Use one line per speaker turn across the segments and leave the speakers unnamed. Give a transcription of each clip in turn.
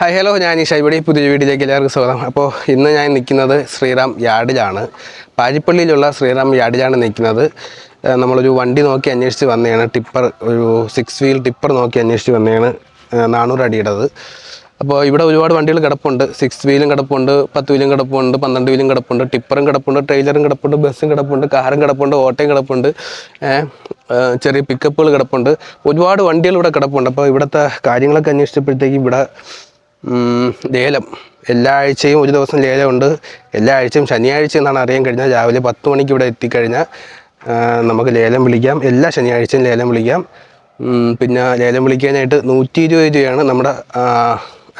Hi hello ഞാൻ ഈ ഷൈബടി പുതിയ വീഡിയോയിലേക്ക് എല്ലാവർക്കും സ്വാഗതം. അപ്പോൾ ഇന്ന് ഞാൻ നിൽക്കുന്നത് ശ്രീറാം യാർഡിലാണ്. പാരിപ്പള്ളിയിലുള്ള ശ്രീറാം യാർഡിലാണ് നിൽക്കുന്നത്. നമ്മളൊരു വണ്ടി നോക്കി അന്വേഷിച്ച് വന്നതാണ്. ടിപ്പർ ഒരു സിക്സ് വീൽ ടിപ്പർ നോക്കി അന്വേഷിച്ച് വന്നതാണ്. നാനൂറ് അടിയുടേത്. അപ്പോൾ ഇവിടെ ഒരുപാട് വണ്ടികൾ കിടപ്പുണ്ട്. സിക്സ് വീലും കിടപ്പുണ്ട് പത്ത് വീലും കിടപ്പുണ്ട് പന്ത്രണ്ട് വീലും കിടപ്പുണ്ട്. ടിപ്പറും കിടപ്പുണ്ട് ട്രെയിലറും കിടപ്പുണ്ട് ബസ്സും കിടപ്പുണ്ട് കാറും കിടപ്പുണ്ട് ഓട്ടോയും കിടപ്പുണ്ട്. ചെറിയ പിക്കപ്പുകൾ കിടപ്പുണ്ട്. ഒരുപാട് വണ്ടികൾ ഇവിടെ കിടപ്പുണ്ട്. അപ്പോൾ ഇവിടുത്തെ കാര്യങ്ങളൊക്കെ അന്വേഷിച്ചപ്പോഴത്തേക്ക് ഇവിടെ ലേലം. എല്ലാ ആഴ്ചയും ഒരു ദിവസം ലേലമുണ്ട്. എല്ലാ ആഴ്ചയും ശനിയാഴ്ച എന്നാണ് അറിയാൻ കഴിഞ്ഞാൽ രാവിലെ പത്ത് മണിക്ക് ഇവിടെ എത്തിക്കഴിഞ്ഞാൽ നമുക്ക് ലേലം വിളിക്കാം. എല്ലാ ശനിയാഴ്ചയും ലേലം വിളിക്കാം. പിന്നെ ലേലം വിളിക്കാനായിട്ട് നൂറ്റി ഇരുപത് രൂപയാണ് നമ്മുടെ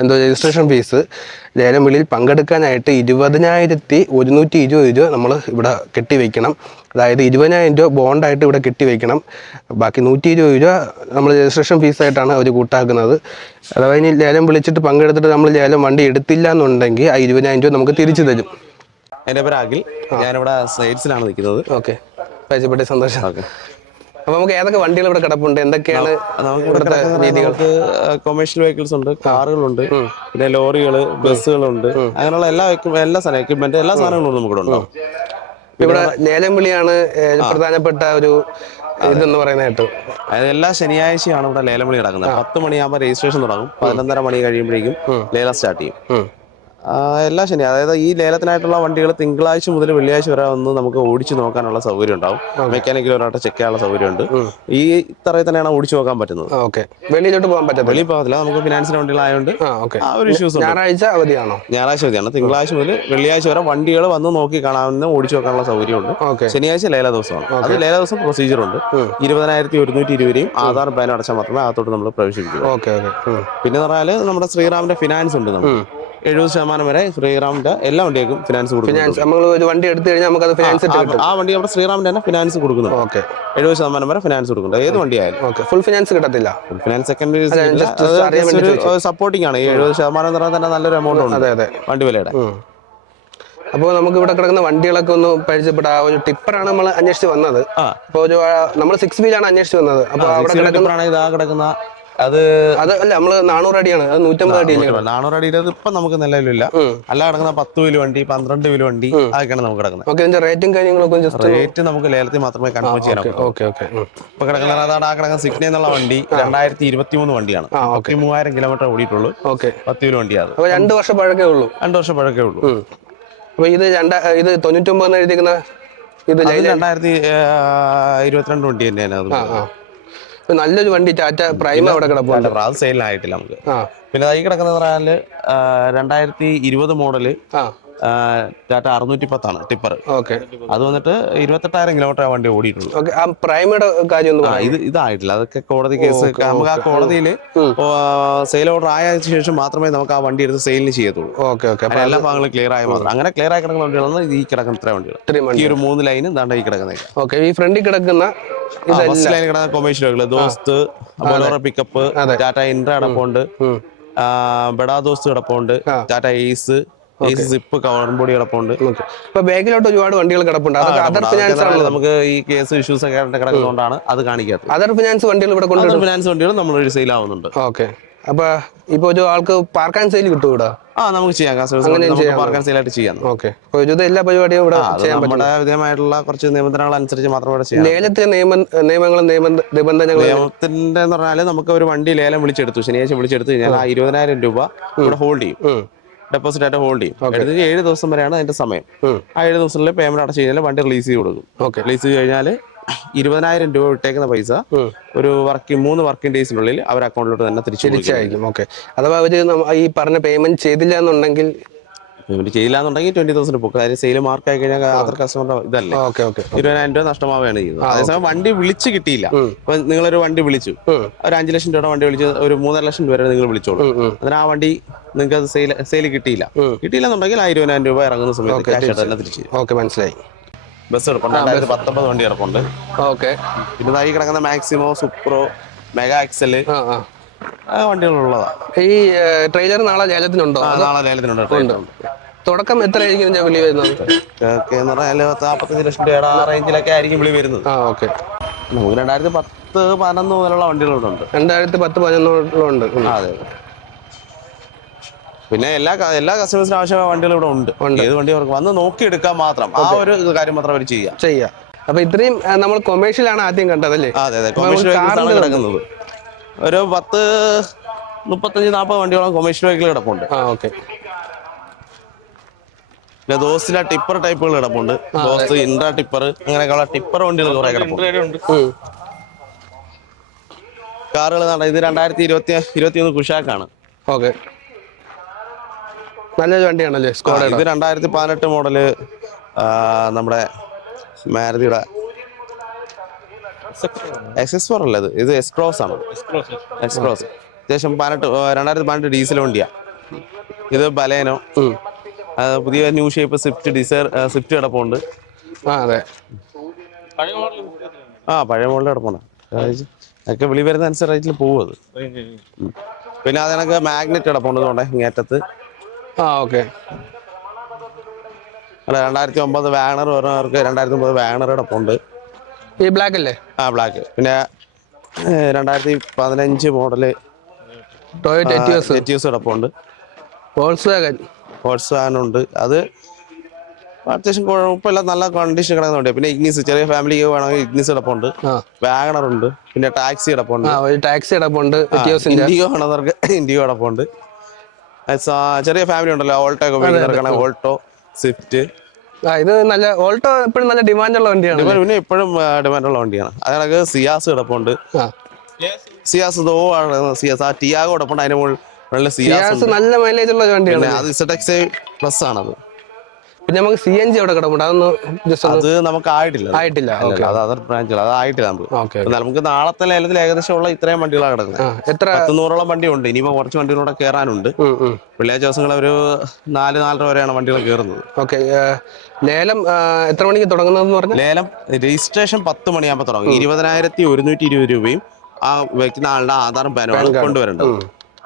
എന്തോ രജിസ്ട്രേഷൻ ഫീസ് ലേലം വിളിയിൽ പങ്കെടുക്കാനായിട്ട് ഇരുപതിനായിരത്തി ഒരുന്നൂറ്റി ഇരുപത് രൂപ നമ്മൾ ഇവിടെ കെട്ടിവെക്കണം. അതായത് ഇരുപതിനായിരം രൂപ ബോണ്ടായിട്ട് ഇവിടെ കെട്ടിവെക്കണം ബാക്കി നൂറ്റി ഇരുപത് രൂപ നമ്മൾ രജിസ്ട്രേഷൻ ഫീസായിട്ടാണ് അവർ കൂട്ടാക്കുന്നത്. അഥവാ ഇനി ലേലം വിളിച്ചിട്ട് പങ്കെടുത്തിട്ട് നമ്മൾ ലേലം വണ്ടി എടുത്തില്ല എന്നുണ്ടെങ്കിൽ ആ ഇരുപതിനായിരം രൂപ നമുക്ക് തിരിച്ചു തരും.
എന്റെ പേര് അഖിൽ. ഞാനിവിടെ സെയിൽസിലാണ് നിൽക്കുന്നത്.
ഓക്കെ. പരിചയപ്പെട്ട സന്തോഷം.
ഓക്കെ.
അപ്പോൾ നമുക്ക് ഏതൊക്കെ വണ്ടികൾ ഇവിടെ കിടപ്പുണ്ട്? എന്തൊക്കെയാണ്
നമുക്ക്
ഇവിടുത്തെ രീതികൾ?
കൊമേഴ്ഷ്യൽ വെഹിക്കിൾസ് ഉണ്ട് കാറുകളുണ്ട് പിന്നെ ലോറികൾ ബസ്സുകളുണ്ട് അങ്ങനെയുള്ള എല്ലാ എല്ലാ സാധനം എക്യുപ്മെന്റ് എല്ലാ സാധനങ്ങളും നമുക്ക് ഇവിടെ ഉണ്ടാവും.
ഇവിടെ ലേലം വിളിയാണ് പ്രധാനപ്പെട്ട ഒരു ഇതെന്ന് പറയുന്നതായിട്ട്
അതായത് എല്ലാ ശനിയാഴ്ചയാണ് ഇവിടെ ലേലം വിളി നടക്കുന്നത് പത്ത് മണിയാകുമ്പോൾ രജിസ്ട്രേഷൻ തുടങ്ങും. പതിനൊന്നര മണി കഴിയുമ്പോഴേക്കും ലേലം സ്റ്റാർട്ട് ചെയ്യും. എല്ലാ ശനി അതായത് ഈ ലേലത്തിനായിട്ടുള്ള വണ്ടികൾ തിങ്കളാഴ്ച മുതൽ വെള്ളിയാഴ്ച വരെ ഒന്ന് നമുക്ക് ഓടിച്ചു നോക്കാനുള്ള സൗകര്യം ഉണ്ടാവും. മെക്കാനിക്കൽ ഒരാട്ടെ ചെക്ക് ചെയ്യാനുള്ള സൗകര്യമുണ്ട് ഈ തറയിൽ തന്നെയാണ് ഓടിച്ചു നോക്കാൻ പറ്റുന്നത്.
ഓക്കെ. വെളിയിലോട്ട് പോകാൻ പറ്റും
വെളിയിൽ പോകത്തില്ല. നമുക്ക് ഫിനാൻസിന്റെ വണ്ടികളായതുകൊണ്ട്
ആ
ഒരു ഇഷ്യൂസ്
ഞായറാഴ്ച അവധിയാണോ?
ഞായറാഴ്ച അവധിയാണ്. തിങ്കളാഴ്ച മുതൽ വെള്ളിയാഴ്ച വരെ വണ്ടികൾ വന്ന് നോക്കി കാണാവുന്ന ഓടിച്ചു നോക്കാനുള്ള സൗകര്യമുണ്ട്.
ഉണ്ട്
ശനിയാഴ്ച ലേല ദിവസമാണ്. അത് ലേല ദിവസം പ്രൊസീജിയർ ഉണ്ട്. ഇരുപതിനായിരത്തി ഒരുന്നൂറ്റി ഇരുപതും ആധാർ ബാൻ അടച്ചാൽ മാത്രമേ അകത്തോട്ട് നമ്മൾ
ഓക്കെ
പിന്നെ പറഞ്ഞാൽ നമ്മുടെ ശ്രീറാമിന്റെ ഫിനാൻസ് ഉണ്ട് നമുക്ക്. എഴുപത് ശതമാനം വരെ ശ്രീറാമിന്റെ എല്ലാ വണ്ടികൾക്കും ഫിനാൻസ് കൊടുക്കും
ഫിനാൻസ് നമ്മൾ ഒരു വണ്ടി എടുത്തു കഴിഞ്ഞാൽ നമുക്ക് അത് ഫിനാൻസ്
ആ-
കിട്ടും
ആ വണ്ടി നമ്മുടെ ശ്രീറാമിന്റെ തന്നെ ഫിനാൻസ് കൊടുക്കുന്നു
ഓക്കെ
എഴുപത് ശതമാനം വരെ ഫിനാൻസ് കൊടുക്കുന്നുണ്ട്. ഏത് വണ്ടിയായാലും.
ഓക്കെ ഫുൾ ഫിനാൻസ് കിട്ടത്തില്ല.
ഫിനാൻസ്
സെക്കൻഡറി
സപ്പോർട്ടിംഗ് ആണ്. എഴുപത് ശതമാനം എന്ന് പറഞ്ഞാൽ തന്നെ നല്ലൊരു എമൗണ്ട് ഉണ്ട്
അതെ അതെ.
വണ്ടി വിലയുടെ.
അപ്പോൾ നമുക്ക് ഇവിടെ കിടക്കുന്ന വണ്ടികളൊക്കെ ഒന്ന് പരിചയപ്പെട്ട ആ ഒരു ടിപ്പറാണ് നമ്മൾ അന്വേഷിച്ച് വന്നത്. അപ്പോൾ ഒരു നമ്മൾ സിക്സ് വീലാണ് അന്വേഷിച്ച് വന്നത്. അപ്പോൾ അവിടെ കിടക്കുന്ന
അത്
അത് അല്ല നമ്മൾ നാനൂറ് അടിയാണ് അത് നൂറ്റമ്പത് അടി
നാനൂറ് അടി ഇപ്പൊ നമുക്ക് നിലവിലില്ല. അല്ല കിടക്കുന്ന പത്ത് വില വണ്ടി പന്ത്രണ്ട് വില വണ്ടി അതൊക്കെയാണ് നമുക്ക് കിടക്കുന്നത്.
ഓക്കെ ഇതിന്റെ റേറ്റും കാര്യങ്ങളൊക്കെ ജസ്റ്റ്
റേറ്റ് നമുക്ക് ലേലത്തിൽ മാത്രമേ കൺഫേം ചെയ്യാൻ
ഓക്കെ ഓക്കെ ഓക്കെ
ഇപ്പൊ കിടക്കുന്ന അതാണ് ആ കിടക്കുന്ന സിഗ്ന എന്നുള്ള വണ്ടി രണ്ടായിരത്തി ഇരുപത്തി മൂന്ന് വണ്ടിയാണ് പത്തി മൂവായിരം കിലോമീറ്റർ ഓടിയിട്ടുള്ളൂ.
ഓക്കെ
പത്ത് വില വണ്ടിയാണ്
അപ്പൊ രണ്ട് വർഷം പഴക്കേ ഉള്ളൂ.
രണ്ട് വർഷം പഴക്കേ ഉള്ളൂ.
അപ്പൊ ഇത് രണ്ടാ ഇത് തൊണ്ണൂറ്റൊമ്പത് എഴുതിക്കുന്ന ഇത്
രണ്ടായിരത്തി ഇരുപത്തിരണ്ട് വണ്ടി തന്നെയാണ് അത്.
നല്ലൊരു വണ്ടി ടാറ്റ പ്രൈമ അവിടെ കിടപ്പുണ്ട്.
അത് സെയിലായിട്ടില്ല നമുക്ക്. പിന്നെ ഈ കിടക്കുന്ന റാൽ രണ്ടായിരത്തി ഇരുപത്
മോഡൽ
ടാറ്റ അറുന്നൂറ്റി പത്താണ് ടിപ്പർ.
ഓക്കെ.
അത് വന്നിട്ട് ഇരുപത്തെട്ടായിരം കിലോമീറ്റർ ആ വണ്ടി ഓടിയിട്ടുള്ളൂ
പ്രൈമയുടെ കാര്യം
ഇത് ഇതായിട്ടില്ല. അതൊക്കെ കോടതി കേസ് നമുക്ക് ആ കോടതിയിൽ സെയിൽ ഓർഡർ ആയതിനു ശേഷം മാത്രമേ നമുക്ക് ആ വണ്ടി എടുത്ത് സെയിലിന് ചെയ്യത്തുള്ളൂ.
Okay okay.
എല്ലാ ഭാഗങ്ങളും ക്ലിയർ ആയ മാത്രം. അങ്ങനെ ക്ലിയർ ആയി കിടക്കുന്ന വണ്ടികളാണ് ഈ കിടക്കുന്ന ഇത്ര വണ്ടികൾ. ഈ ഒരു മൂന്ന് ലൈനും ദാണ്ട ഈ കിടക്കുന്നത്
ഓക്കെ ഈ ഫ്രണ്ടിൽ കിടക്കുന്ന
ഫസ്റ്റ് ലൈനിൽ കിടക്കുന്ന കൊമേഴ്ഷ്യലുകൾ Dost Bolero pickup Tata Intra കിടപ്പുണ്ട് ബെഡാ ദോസ്ത് കിടപ്പുണ്ട്. ടാറ്റ എയ്സ് എയ്സ് സിപ്പ് കവറൻബോഡി കിടപ്പുണ്ട്.
ഓക്കെ. ഇപ്പൊ ബാക്കിലോട്ട് ഒരുപാട് വണ്ടികൾ കിടപ്പുണ്ട്. അതൊക്കെ അതർ ഫിനാൻസ് ആണ്
നമുക്ക് ഈ കേസ് ഇഷ്യൂസ് ഒക്കെ കിടക്കുന്നതുകൊണ്ടാണ് അത് കാണിക്കാത്തത്.
അതർ ഫിനാൻസ് വണ്ടികൾ ഇവിടെ കൊണ്ട്
അതർ ഫിനാൻസ് വണ്ടികൾ നമ്മൾ സെയിൽ ആവുന്നുണ്ട്.
ഓക്കെ. അപ്പൊ ഇപ്പൊ ഒരു ആൾക്ക് പാർക്കാൻ സെയിൽ കിട്ടും ഇവിടെ?
ആ നമുക്ക് ചെയ്യാം. പാർക്ക് പാർക്കാൻ സെയിൽ ആയിട്ട് ചെയ്യാം.
ഓക്കെ. എല്ലാ പരിപാടിയും ഇവിടെ ചെയ്യാൻ
നമ്മുടെ വിധേയമായിട്ടുള്ള കുറച്ച് നിബന്ധനകൾ അനുസരിച്ച് മാത്രം ഇവിടെ ചെയ്യാം.
ലേലത്തെ നിയമ നിയമങ്ങളും നിയമ നിബന്ധനകളും
നിയമത്തിന്റെ പറഞ്ഞാൽ നമുക്ക് ഒരു വണ്ടി ലേലം വിളിച്ചെടുത്തു. ശനിയാഴ്ച വിളിച്ചെടുത്തു കഴിഞ്ഞാൽ ആ ഇരുപതിനായിരം രൂപ ഇവിടെ ഹോൾഡ് ചെയ്യും. ഡെപ്പോസിറ്റ് ആയിട്ട് ഹോൾഡ് ചെയ്യും. എടുത്ത് ഏഴ് ദിവസം വരെയാണ് അതിന്റെ സമയം. ആ ഏഴ് ദിവസത്തിൽ പേയ്മെന്റ് അടച്ചു കഴിഞ്ഞാൽ വണ്ടി റിലീസ് ചെയ്ത് കൊടുക്കും.
ഓക്കെ
റിലീസ് ചെയ്ത് കഴിഞ്ഞാൽ ഇരുപതിനായിരം രൂപ ഇട്ടേക്കുന്ന പൈസ ഒരു വർക്കിംഗ് മൂന്ന് വർക്കിംഗ് ഡേയ്സിനുള്ളിൽ അവർ അക്കൗണ്ടിലോട്ട് തന്നെ തിരിച്ചു തിരിച്ചായിരിക്കും
തിരിച്ചയക്കും. ഓക്കെ അഥവാ അവർ ഈ പറഞ്ഞ പേയ്മെന്റ് ചെയ്തില്ല എന്നുണ്ടെങ്കിൽ
പേയ്മെന്റ് ചെയ്യില്ല എന്നുണ്ടെങ്കിൽ ട്വന്റി തൗസൻഡ് പോകും കാര്യം സെയിൽ മാർക്ക് ആയി കഴിഞ്ഞാൽ അതർ കസ്റ്റമറുടെ ഇതല്ലേ?
ഓക്കെ ഓക്കെ
ഇരുപതിനായിരം രൂപ നഷ്ടമാവുകയാണ് ചെയ്യുന്നത്. അതേസമയം വണ്ടി വിളിച്ച് കിട്ടിയില്ല. ഇപ്പൊ നിങ്ങളൊരു വണ്ടി വിളിച്ചു. ഒരു അഞ്ചു ലക്ഷം രൂപയുടെ വണ്ടി വിളിച്ചു ഒരു മൂന്നര ലക്ഷം രൂപ വരെ നിങ്ങൾ വിളിച്ചോളൂ. അതിന് ആ വണ്ടി നിങ്ങൾക്ക് അത് സെയിൽ സെയിൽ കിട്ടിയില്ല. കിട്ടിയില്ലെന്നുണ്ടെങ്കിൽ ആ ഇരുപതിനായിരം രൂപ ഇറങ്ങുന്ന സമയത്ത് ക്യാഷ് ആയിട്ട് തന്നെ തിരിച്ചു
ഓക്കെ മനസ്സിലായി.
ബസ് രണ്ടായിരത്തി പത്തൊമ്പത് വണ്ടി ഇറക്കുന്നുണ്ട്
ഓക്കെ.
പിന്നെ കിടക്കുന്ന മാക്സിമോ സൂപ്രോ മെഗാ എക്സൽ
ആ ആ
ആ വണ്ടികളുള്ളതാ.
ഈ ട്രെയിലർ നാളെ ലേലത്തിനുണ്ടോ?
നാളെ ലേലത്തിനുണ്ട്.
തുടക്കം എത്രയായിരിക്കും ഞാൻ വിളി വരുന്നത്?
എന്ന് പറഞ്ഞാൽ നാൽപ്പത്തഞ്ച് ലക്ഷം രൂപയുടെ ആ റേഞ്ചിലൊക്കെ ആയിരിക്കും വിളി വരുന്നത്.
ആ ഓക്കെ.
നമുക്ക് രണ്ടായിരത്തി പത്ത് പതിനൊന്ന് മുതലുള്ള വണ്ടികളുണ്ട്.
രണ്ടായിരത്തി പത്ത്
പതിനൊന്നുണ്ട് അതെ. പിന്നെ എല്ലാ എല്ലാ കസ്റ്റമേഴ്സിനും ആവശ്യമായ വണ്ടികൾ ഇവിടെ ഉണ്ട്. ഏത് വണ്ടി അവർക്ക് വന്ന് നോക്കിയെടുക്കാൻ മാത്രം. ആ ഒരു കാര്യം മാത്രം അവർ ചെയ്യാം.
ചെയ്യാം. അപ്പൊ ഇത്രയും നമ്മൾ കൊമേഴ്ഷ്യലാണ് ആദ്യം കണ്ടത്
അല്ലേ? അതെ അതെ. കൊമേഴ്ഷ്യൽ കിടക്കുന്നത്. ഒരു പത്ത് മുപ്പത്തഞ്ച് നാൽപ്പത് വണ്ടിയോളം കൊമേഴ്ഷ്യൽ വെഹിക്കിൾ കിടപ്പുണ്ട്.
ആ ഓക്കെ.
പിന്നെ ദോസിന്റെ ടിപ്പർ ടൈപ്പുകൾ കിടപ്പുണ്ട്. ദോസ് ഇൻട്രാ ടിപ്പർ അങ്ങനെയൊക്കെയുള്ള ടിപ്പർ വണ്ടികൾ കുറെ കിടപ്പുണ്ട്. കാറുകൾ നട ഇത് രണ്ടായിരത്തി ഇരുപത്തി ഇരുപത്തി ഒന്ന് കുഷാക്കാണ്.
ഓക്കെ. നല്ലൊരു വണ്ടിയാണല്ലേ
ഇത് രണ്ടായിരത്തി പതിനെട്ട് മോഡൽ നമ്മുടെ മാരുതിയുടെ എക്സസ് ഫോർ അല്ല ഇത് ഇത് എക്സ്ക്രോസ് ആണ്. എക്സ്ക്രോസ് അത്യാവശ്യം പതിനെട്ട് രണ്ടായിരത്തി പതിനെട്ട് ഡീസൽ വണ്ടിയാ. ഇത് ബലേനോ. പുതിയ new shape Swift Dzire Swift കിടപ്പുണ്ട്
ആ അതെ.
ആ പഴയ മോഡൽ കിടപ്പുണ്ട് ഒക്കെ വിളി വരുന്ന അനുസരിച്ച് പോകും അത്. പിന്നെ പിന്നെ അതിനൊക്കെ മാഗ്നറ്റ് കിടപ്പുണ്ട് തോണ്ടേ ഇങ്ങേറ്റത്ത്.
ആ ഓക്കെ.
അല്ല രണ്ടായിരത്തി ഒമ്പത് വാഗണർ വരുന്നവർക്ക് രണ്ടായിരത്തി ഒമ്പത് വാഗണർ കിടപ്പുണ്ട്
ഈ ബ്ലാക്ക് അല്ലേ?
ആ ബ്ലാക്ക് പിന്നെ രണ്ടായിരത്തി പതിനഞ്ച് മോഡൽ
ടൊയോറ്റ എറ്റിയോസ്
എറ്റിയൂസ് കിടപ്പുണ്ട്.
വാഗൻ
ഹോട്ട്സ് ഉണ്ട്. അത് അത്യാവശ്യം കുഴപ്പമില്ല. നല്ല കണ്ടീഷൻ കിടക്കുന്നുണ്ട് പിന്നെ ഇഗ്നിസ് ചെറിയ ഫാമിലിക്ക് വേണമെങ്കിൽ ഇഗ്നിസ് കിടപ്പുണ്ട്. വാഗണർ ഉണ്ട്. പിന്നെ ടാക്സി കിടപ്പുണ്ട്.
ടാക്സി കിടപ്പുണ്ട്. ഇൻഡിയോ
ഇൻഡിഗോ വേണമെന്നവർക്ക് ഇൻഡിഗോ കിടപ്പുണ്ട്. ചെറിയ ഫാമിലി ഉണ്ടല്ലോ. ഓൾട്ടോ ഒക്കെ ഉപയോഗിക്കുന്നവർക്കാണെങ്കിൽ ഓൾട്ടോ സ്വിഫ്റ്റ്
ഇത് നല്ല ഓൾട്ടോ എപ്പോഴും നല്ല ഡിമാൻഡ് ഉള്ള
വണ്ടിയാണ് പിന്നെ ഇപ്പോഴും ഡിമാൻഡുള്ള വണ്ടിയാണ്. അതിനകത്ത് സിയാസ് കിടപ്പുണ്ട്. സിയാസ് ദോ ആണ്. സിയാസ് ആ ടിയാഗോ കിടപ്പുണ്ട്. അതിന് മുകളിൽ നല്ല സിയാസ്
നല്ല മൈലേജ് ഉള്ള വണ്ടിയാണ്
അത് പ്ലസ് ആണത്.
പിന്നെ നമുക്ക് സി എൻ ജി അവിടെ കിടപ്പുണ്ട്? അതൊന്ന് ജസ്റ്റ്
അത് നമുക്ക് ആയിട്ടില്ല.
ആയിട്ടില്ല.
അത് അതർ ബ്രാഞ്ചിൽ അത് ആയിട്ടില്ല നമുക്ക്. നമുക്ക് നാളത്തെ ലേലത്തിൽ ഏകദേശം ഉള്ള ഇത്രയും വണ്ടികളാണ് കിടക്കുന്നത്.
എത്ര
പത്തുനൂറോളം വണ്ടിയുണ്ട്. ഇനിയിപ്പോ കുറച്ച് വണ്ടികളൂടെ കയറാനുണ്ട്. വെള്ളിയാഴ്ച ദിവസങ്ങൾ ഒരു നാല് നാലര വരെയാണ് വണ്ടികൾ കയറുന്നത്
ഓക്കെ ലേലം എത്ര മണിക്ക് തുടങ്ങുന്നതെന്ന് പറഞ്ഞാൽ
ലേലം രജിസ്ട്രേഷൻ പത്ത് മണിയാകുമ്പോൾ തുടങ്ങും. ഇരുപതിനായിരത്തി ഒരുന്നൂറ്റി ഇരുപത് രൂപയും ആ വെക്കുന്ന ആളുടെ ആധാറും പാനും കൊണ്ടുവരേണ്ടത്.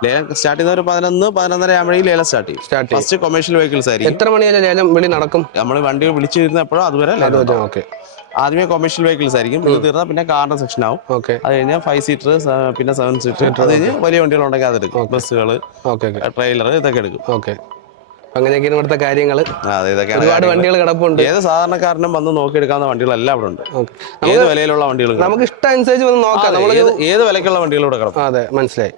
ലേലം സ്റ്റാർട്ട് ചെയ്യുന്ന ഒരു പതിനൊന്ന് പതിനൊന്നര ആകുമ്പോഴേക്കും ലേലം സ്റ്റാർട്ട് ചെയ്യും.
സ്റ്റാർട്ട്
ഫസ്റ്റ് കൊമേഴ്ഷ്യൽ വെഹിക്കിൾസ് ആയിരിക്കും.
എത്ര മണി വരെ ലേലം വിളി നടക്കും?
നമ്മൾ വണ്ടി വിളിച്ചിരുന്നപ്പോഴോ അതുവരെ ലേലം.
ഓക്കെ.
ആദ്യമേ കൊമേഴ്ഷ്യൽ വെഹിക്കിൾസ് ആയിരിക്കും. ഇത് തീർന്നാൽ പിന്നെ കാറിന്റെ സെക്ഷൻ ആവും.
ഓക്കെ.
അത് കഴിഞ്ഞാൽ ഫൈവ് സീറ്റർ പിന്നെ സെവൻ സീറ്റർ അത് കഴിഞ്ഞ് വലിയ വണ്ടികൾ ഉണ്ടെങ്കിൽ അതെടുക്കും ബസ്സുകൾ ട്രെയിലർ ഇതൊക്കെ എടുക്കും.
ഓക്കെ. അങ്ങനെയൊക്കെയാണ് ഇവിടുത്തെ കാര്യങ്ങൾ ഒരുപാട്. വണ്ടികൾ കിടപ്പുണ്ട്.
ഏത് സാധാരണക്കാരനും വന്ന് നോക്കിയെടുക്കാവുന്ന വണ്ടികളെല്ലാം ഇവിടെ ഉണ്ട്. ഏത് വിലയിലുള്ള വണ്ടികൾ
നമുക്ക് ഇഷ്ടം അനുസരിച്ച് വന്ന് നോക്കാം. നമ്മൾ
ഏത് വിലക്കുള്ള വണ്ടികൾ ഇവിടെ കിടക്കും?
അതെ മനസ്സിലായി.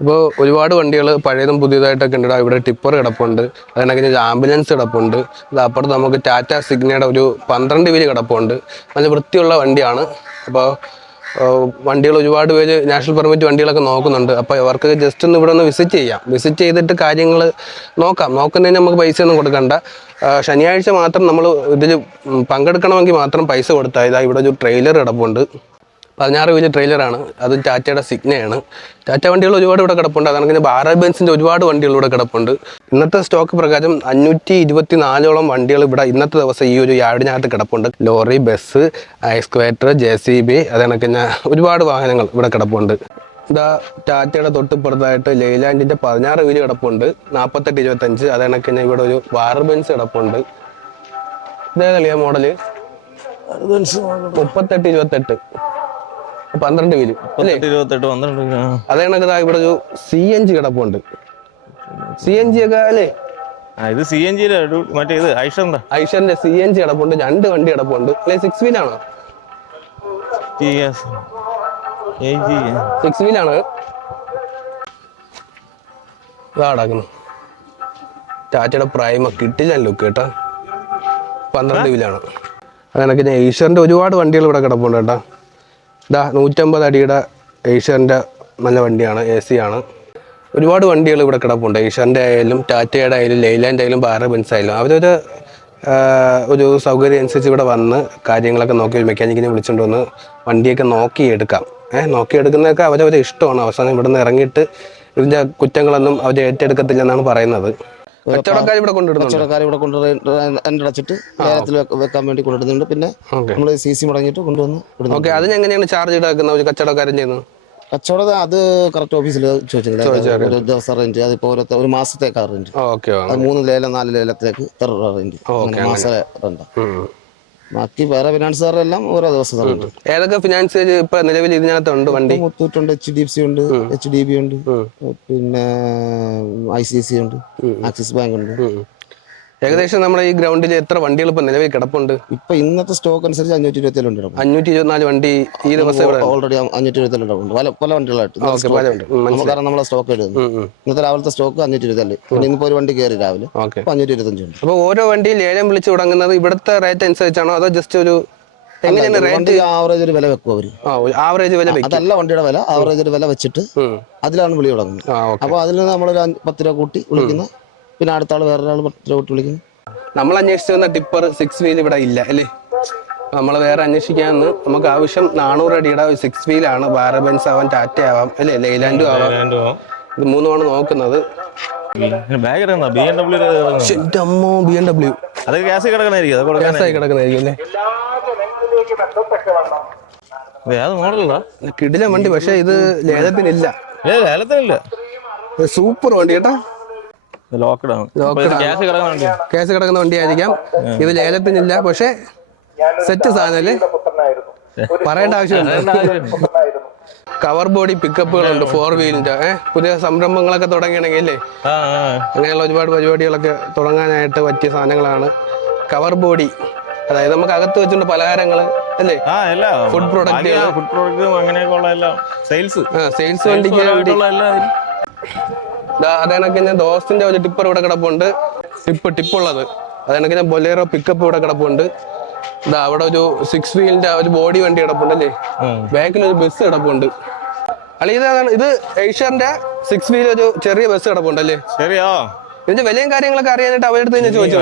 ഇപ്പോൾ ഒരുപാട് വണ്ടികൾ പഴയതും പുതിയതായിട്ടൊക്കെ ഉണ്ട്. ഇവിടെ ടിപ്പർ കിടപ്പുണ്ട്. അതിനൊക്കെ ആംബുലൻസ് കിടപ്പുണ്ട്. അപ്പുറത്ത് നമുക്ക് ടാറ്റ സിഗ്നയുടെ ഒരു പന്ത്രണ്ട് വീൽ കിടപ്പുണ്ട്. നല്ല വൃത്തിയുള്ള വണ്ടിയാണ്. അപ്പോൾ വണ്ടികൾ ഒരുപാട് പേര് നാഷണൽ പെർമിറ്റ് വണ്ടികളൊക്കെ നോക്കുന്നുണ്ട്. അപ്പോൾ അവർക്ക് ജസ്റ്റ് ഒന്ന് ഇവിടെ ഒന്ന് വിസിറ്റ് ചെയ്യാം. വിസിറ്റ് ചെയ്തിട്ട് കാര്യങ്ങൾ നോക്കാം. നോക്കുന്നതിന് നമുക്ക് പൈസ ഒന്നും കൊടുക്കണ്ട ശനിയാഴ്ച മാത്രം നമ്മൾ ഇതിൽ പങ്കെടുക്കണമെങ്കിൽ മാത്രം പൈസ കൊടുത്താൽ ഇതാ ഇവിടെ ഒരു ട്രെയിലർ കിടപ്പുണ്ട്. പതിനാറ് വീൽ ട്രെയിലറാണ് അത് ടാറ്റയുടെ സിഗ്നയാണ്. ടാറ്റ വണ്ടികൾ ഒരുപാട് ഇവിടെ കിടപ്പുണ്ട്. അതാണ് ഭാരത് ബെൻസിന്റെ ഒരുപാട് വണ്ടികൾ ഇവിടെ കിടപ്പുണ്ട്. ഇന്നത്തെ സ്റ്റോക്ക് പ്രകാരം അഞ്ഞൂറ്റി ഇരുപത്തി നാലോളം വണ്ടികൾ ഇവിടെ ഇന്നത്തെ ദിവസം ഈ ഒരു യാർഡിനകത്ത് കിടപ്പുണ്ട്. Lorry bus excavator J C B അതേണക്ക് ഒരുപാട് വാഹനങ്ങൾ ഇവിടെ കിടപ്പുണ്ട്. ഇതാ ടാറ്റയുടെ തൊട്ടിപ്പുറത്തായിട്ട് ലെയ്ലാൻഡിന്റെ പതിനാറ് വീൽ കിടപ്പുണ്ട്. നാൽപ്പത്തെട്ട് ഇരുപത്തഞ്ച് തന്നെ ഇവിടെ ഒരു ഭാരത് ബെൻസ് കിടപ്പുണ്ട്. ഇതേ കളിയാ മോഡൽ? മുപ്പത്തെട്ട് ഇരുപത്തെട്ട്. പന്ത്രണ്ട് വീൽ.
ഇരുപത്തെട്ട് പന്ത്രണ്ട്.
അതേ കണക്ക് ഇവിടെ ഒരു സി എൻ ജി കിടപ്പുണ്ട്. സി എൻ ജി ഒക്കെ അല്ലേ?
ഇത് സി എൻ ജി മറ്റേ ഇത് ഐഷറിന്റെ.
ഐഷറിന്റെ സി എൻ ജി കിടപ്പുണ്ട് രണ്ട് വണ്ടി കിടപ്പുണ്ട്. അല്ലെ സിക്സ്
വീൽ ആണോ?
സിക്സ് വീൽ ആണ്. ഇതാടാക്കുന്നു ടാറ്റയുടെ പ്രൈമ കിട്ടില്ല ലുക്ക് കേട്ടോ. പന്ത്രണ്ട് വീലാണ് അങ്ങനെ ഏഷ്യറിന്റെ ഒരുപാട് വണ്ടികൾ ഇവിടെ കിടപ്പുണ്ട് കേട്ടോ. ഇതാ നൂറ്റമ്പത് അടിയുടെ ഏഷ്യന്റെ നല്ല വണ്ടിയാണ് എ സി ആണ് ഒരുപാട് വണ്ടികൾ ഇവിടെ കിടപ്പുണ്ട്. ഏഷ്യന്റെ ആയാലും ടാറ്റയുടെ ആയാലും ലെയ്ലാൻഡ് ആയാലും ബാറ ബെൻസ് ആയാലും. അവരൊരു ഒരു സൗകര്യം അനുസരിച്ച് ഇവിടെ വന്ന് കാര്യങ്ങളൊക്കെ നോക്കി ഒരു മെക്കാനിക്കിനെ വിളിച്ചുകൊണ്ട് വന്ന് വണ്ടിയൊക്കെ നോക്കി എടുക്കാം ഏഹ് നോക്കി എടുക്കുന്നതൊക്കെ അവരവരെ ഇഷ്ടമാണ്. അവസാനം ഇവിടെ നിന്ന് ഇറങ്ങിയിട്ട് ഇതിന്റെ കുറ്റങ്ങളൊന്നും അവർ ഏറ്റെടുക്കത്തില്ലെന്നാണ് പറയുന്നത്. കച്ചവടക്കാർ ഇവിടെ
കച്ചവടക്കാർ ഇവിടെ കൊണ്ടുവന്ന് എന്റെ അടച്ചിട്ട് ലേലത്തിൽ വെക്കാൻ വേണ്ടി കൊണ്ടിടുന്നുണ്ട് പിന്നെ നമ്മൾ സി സി മുടങ്ങിയിട്ട് കൊണ്ടുവന്ന്
ഓക്കെ അത് അതിനെങ്ങനെയാണ് ചാർജ് ഈടാക്കുന്ന ഒരു കച്ചവടക്കാരൻ ചെയ്യുന്നത്?
കച്ചവടം അത് കറക്റ്റ് ഓഫീസിൽ ചോദിച്ചിട്ടുണ്ട്. ഒരു ദിവസം റെന്റ് അതിപ്പോ ഓരോ ഒരു മാസത്തേക്കാണ് റെന്റ് മൂന്ന് ലേലം നാല് ലേലത്തേക്ക് ഇത്ര രൂപ റെന്റ് മാസ റെന്റ് ബാക്കി വേറെ ഫിനാൻസ് എല്ലാം ഓരോ ദിവസം
ഏതൊക്കെ ഫിനാൻസ് ഇപ്പൊ നിലവിൽ ഇതിനകത്തുണ്ട് വണ്ടി?
മുത്തൂറ്റുണ്ട് എച്ച് ഡി എഫ് സി ഉണ്ട് എച്ച് ഡി ബി ഉണ്ട് പിന്നെ ഐ സി സി ഉണ്ട് ആക്സിസ് ബാങ്ക് ഉണ്ട്.
ഏകദേശം നമ്മുടെ ഈ ഗ്രൗണ്ടിൽ എത്ര വണ്ടികൾ ഇപ്പൊ നിലവിൽ കിടപ്പുണ്ട്?
ഇപ്പൊ ഇന്നത്തെ സ്റ്റോക്ക് അനുസരിച്ച് അഞ്ഞൂറ്റി ഉണ്ട്. കിടപ്പുണ്ട്.
അഞ്ഞൂറ്റി ഇരുപത്തിനാല് വണ്ടി ഈ ദിവസം ഇവിടെ
ഓൾറെഡി അഞ്ഞൂറ്റി ഇരുപത്തി ഉണ്ട്. പല പല വണ്ടികളായിട്ട്.
ഉണ്ട്
കാരണം നമ്മളെ സ്റ്റോക്ക്
ഉം.
ഇന്നത്തെ രാവിലത്തെ സ്റ്റോക്ക് അഞ്ഞൂറ്റി ഇരുപത്തി പിന്നെ ഇന്നിപ്പോ ഒരു വണ്ടി കയറി രാവിലെ. അഞ്ഞൂറ്റി ഇരുപത്തി
അഞ്ചുണ്ട് അപ്പൊ ഓരോ വണ്ടി ലേലം വിളിച്ച് തുടങ്ങുന്നത് ഇവിടുത്തെ റേറ്റ് അനുസരിച്ചാണോ? അതോ ജസ്റ്റ് ഒരു എങ്ങനെയാണ് റേറ്റ്
ആവറേജ് ഒരു വില വെക്കും അവർ.
ആ ആവറേജ് വില
അതല്ല വണ്ടിയുടെ വില. ആവറേജ് ഒരു വില വെച്ചിട്ട് അതിലാണ് വിളി തുടങ്ങുന്നത്. അപ്പൊ അതിൽ നിന്ന് നമ്മളൊരു പത്ത് രൂപ കൂട്ടി വിളിക്കുന്ന പിന്നെ അടുത്ത ആൾ വേറെ പത്ത് രൂപ വിളിക്കും.
നമ്മൾ അന്വേഷിച്ചു വന്ന ടിപ്പർ സിക്സ് വീൽ ഇവിടെ ഇല്ല അല്ലേ? നമ്മൾ വേറെ അന്വേഷിക്കാന്ന്. നമുക്ക് ആവശ്യം നാനൂറ് അടിയുടെ സിക്സ് വീലാണ് ബാരബൻസ് ആവാം ടാറ്റ ആവാം അല്ലേ? ലൈലാൻഡും ആവാം. ഇത് മൂന്നുമാണ് നോക്കുന്നത്. അമ്മോ ബി എം ഡബ്ല്യു
അത് ഗ്യാസ് കിടക്കണായിരിക്കും അത് കൊടുക്കാൻ
ഗ്യാസായി കിടക്കുന്നതായിരിക്കും അല്ലേ?
അത് മോഡലാ
കിടിലൻ വണ്ടി പക്ഷെ ഇത് ലേലത്തിനില്ല. സൂപ്പർ വണ്ടി കേട്ടോ? കേസ് കിടക്കുന്ന വണ്ടിയായിരിക്കാം. ഇത് ലേലത്തിനില്ല. പക്ഷെ സെറ്റ് സാധനല്ലേ പറയേണ്ട ആവശ്യമില്ല. കവർ ബോഡി പിക്കപ്പുകളുണ്ട് ഫോർ വീലിന്റെ ഏഹ് പുതിയ സംരംഭങ്ങളൊക്കെ തുടങ്ങിയാണെങ്കിൽ അല്ലേ. അങ്ങനെയുള്ള ഒരുപാട് പരിപാടികളൊക്കെ തുടങ്ങാനായിട്ട് പറ്റിയ സാധനങ്ങളാണ്. കവർ ബോഡി അതായത് നമുക്ക് അകത്ത് വെച്ചുകൊണ്ട് പലഹാരങ്ങൾ അല്ലേ.
ഫുഡ് പ്രോഡക്റ്റും എല്ലാം. സെയിൽസ്
സെയിൽസ് വണ്ടിക്ക് വേണ്ടി.
എല്ലാം
ദാ അത് കണക്ക് ഞാൻ ദോസ്തിന്റെ ഒരു ടിപ്പർ ഇവിടെ കിടപ്പുണ്ട്. ടിപ്പ് ടിപ്പുള്ളത്. അതേണക്ക് കണക്ക് ഞാൻ ബൊലേറോ പിക്കപ്പ് ഇവിടെ കിടപ്പുണ്ട്. ഇതാ അവിടെ ഒരു സിക്സ് വീലിന്റെ ഒരു ബോഡി വണ്ടി കിടപ്പുണ്ട് അല്ലേ? ബാക്കിൽ ഒരു ബസ് കിടപ്പുണ്ട്. അല്ല ഇത് അതാണ് ഇത് ഏഷ്യറിന്റെ സിക്സ് വീൽ ഒരു ചെറിയ ബസ് കിടപ്പുണ്ട് അല്ലേ?
ശരിയോ.
ഇതിന്റെ വിലയും കാര്യങ്ങളൊക്കെ അറിയാനായിട്ട് അവരുടെ അടുത്ത് ഞാൻ ചോദിച്ചു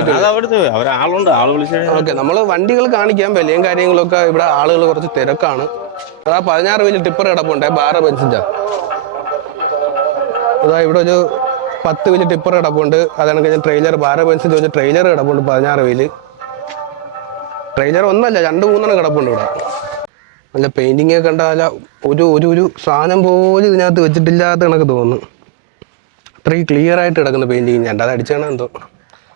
ഓക്കെ നമ്മൾ വണ്ടികൾ കാണിക്കാൻ വിലയും കാര്യങ്ങളൊക്കെ ഇവിടെ ആളുകൾ കുറച്ച് തിരക്കാണ്. അതാ പതിനാറ് വലിയ ടിപ്പർ കിടപ്പുണ്ട്. ബാറ ബെഞ്ചിന്റെ അതാ ഇവിടെ ഒരു പത്ത് വീൽ ടിപ്പർ കിടപ്പുണ്ട്. അതാണ് കഴിഞ്ഞ ട്രെയിലർ ബാര പെൻസിൽ ചോദിച്ച ട്രെയിലർ കിടപ്പുണ്ട് പതിനാറ് വീൽ ട്രെയിലർ ഒന്നല്ല രണ്ട് മൂന്നെണ്ണം കിടപ്പുണ്ട് ഇവിടെ. നല്ല പെയിന്റിങ് ഒക്കെ കണ്ടാല ഒരു ഒരു ഒരു സാധനം പോലും ഇതിനകത്ത് വെച്ചിട്ടില്ലാത്ത കണക്ക് തോന്നുന്നു. അത്രയും ക്ലിയർ ആയിട്ട് കിടക്കുന്ന പെയിന്റിങ് ഞാൻ അത് അടിച്ചാണ് എന്തോ.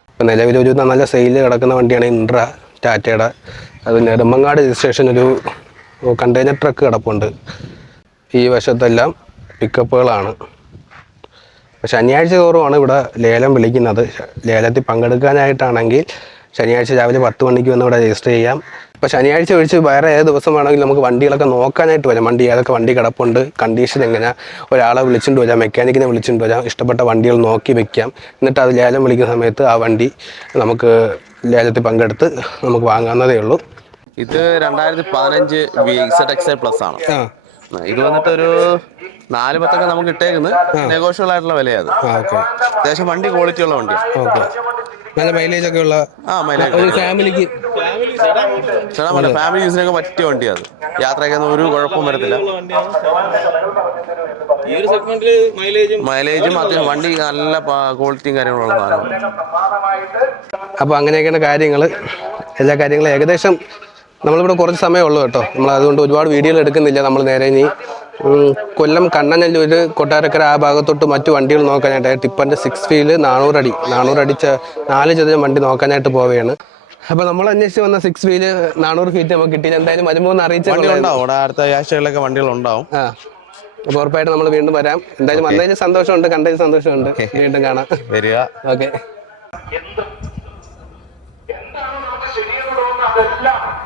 ഇപ്പം ഒരു നല്ല സെയിൽ കിടക്കുന്ന വണ്ടിയാണ് ഇൻട്ര ടാറ്റയുടെ. അത് നെടുമങ്ങാട് രജിസ്ട്രേഷൻ ഒരു കണ്ടെയ്നർ ട്രക്ക് കിടപ്പുണ്ട്. ഈ വശത്തെല്ലാം പിക്കപ്പുകളാണ് ശനിയാഴ്ച തോറുമാണ് ഇവിടെ ലേലം വിളിക്കുന്നത്. ലേലത്തിൽ പങ്കെടുക്കാനായിട്ടാണെങ്കിൽ ശനിയാഴ്ച രാവിലെ പത്ത് മണിക്ക് വന്ന് ഇവിടെ രജിസ്റ്റർ ചെയ്യാം. ഇപ്പോൾ ശനിയാഴ്ച ഒഴിച്ച് വേറെ ഏത് ദിവസം വേണമെങ്കിലും നമുക്ക് വണ്ടികളൊക്കെ നോക്കാനായിട്ട് വരാം. വണ്ടി ഏതൊക്കെ വണ്ടി കിടപ്പുണ്ട് കണ്ടീഷൻ എങ്ങനെ ഒരാളെ വിളിച്ചിട്ട് വരാം മെക്കാനിക്കിനെ വിളിച്ചിട്ട് വരാം ഇഷ്ടപ്പെട്ട വണ്ടികൾ നോക്കി വെക്കാം. എന്നിട്ട് അത് ലേലം വിളിക്കുന്ന സമയത്ത് ആ വണ്ടി നമുക്ക് ലേലത്തിൽ പങ്കെടുത്ത് നമുക്ക് വാങ്ങാവുന്നതേ ഉള്ളൂ.
ഇത് രണ്ടായിരത്തി പതിനഞ്ച് പ്ലസ് ആണ്. ഇത് വന്നിട്ട് ഒരു നാല് പത്തൊക്കെ നമുക്ക് ഇട്ടേക്കുന്നത് നെഗോഷ്യബിൾ ആയിട്ടുള്ള വിലയാണ് അത്യാവശ്യം വണ്ടി ക്വാളിറ്റി ഉള്ള വണ്ടി
ഓക്കെ. നല്ല മൈലേജ് ഒക്കെ ഉള്ള
ആ മൈലേജ്
ഒരു ഫാമിലിക്ക്
ചേട്ടാ ഫാമിലി യൂസിനൊക്കെ പറ്റിയ വണ്ടിയാണ് യാത്രയ്ക്ക് ഒരു കുഴപ്പവും വരത്തില്ല.
ഈ ഒരു സെഗ്മെന്റിൽ മൈലേജും
മൈലേജും അത്യാവശ്യം വണ്ടി നല്ല ക്വാളിറ്റിയും കാര്യങ്ങളുള്ള സാധനമാണ്
അപ്പോൾ അങ്ങനെയൊക്കെയാണ് കാര്യങ്ങൾ എല്ലാ കാര്യങ്ങളും ഏകദേശം നമ്മളിവിടെ കുറച്ച് സമയമേ ഉള്ളൂ കേട്ടോ. നമ്മൾ അതുകൊണ്ട് ഒരുപാട് വീഡിയോകൾ എടുക്കുന്നില്ല. നമ്മൾ നേരെ ഇനി കൊല്ലം കണ്ണനല്ലൂര് കൊട്ടാരക്കര ആ ഭാഗത്തോട്ട് മറ്റു വണ്ടികൾ നോക്കാനായിട്ട്. ടിപ്പറിന്റെ സിക്സ് ഫീൽ നാനൂറടി നാനൂറടി ച- നാല് ചതുരം വണ്ടി നോക്കാനായിട്ട് പോവുകയാണ്. അപ്പൊ നമ്മൾ അന്വേഷിച്ച് വന്ന സിക്സ് വീൽ നാനൂറ് ഫീറ്റ് നമുക്ക് കിട്ടി എന്തായാലും വരുമ്പോൾ ഒന്ന് അറിയിച്ച
വണ്ടി ഉണ്ടാവും. അടുത്ത ആഴ്ചകളിലൊക്കെ വണ്ടികൾ ഉണ്ടാവും.
ആ അപ്പോൾ ഉറപ്പായിട്ട് നമ്മൾ വീണ്ടും വരാം. എന്തായാലും വന്നതിന് സന്തോഷമുണ്ട് കണ്ടതിന് സന്തോഷമുണ്ട്. വീണ്ടും കാണാം.
വരിക.
ഓക്കെ.
എന്താണ് നമുക്ക് ശരിയെന്ന് തോന്നുന്നത് അതെല്ലാം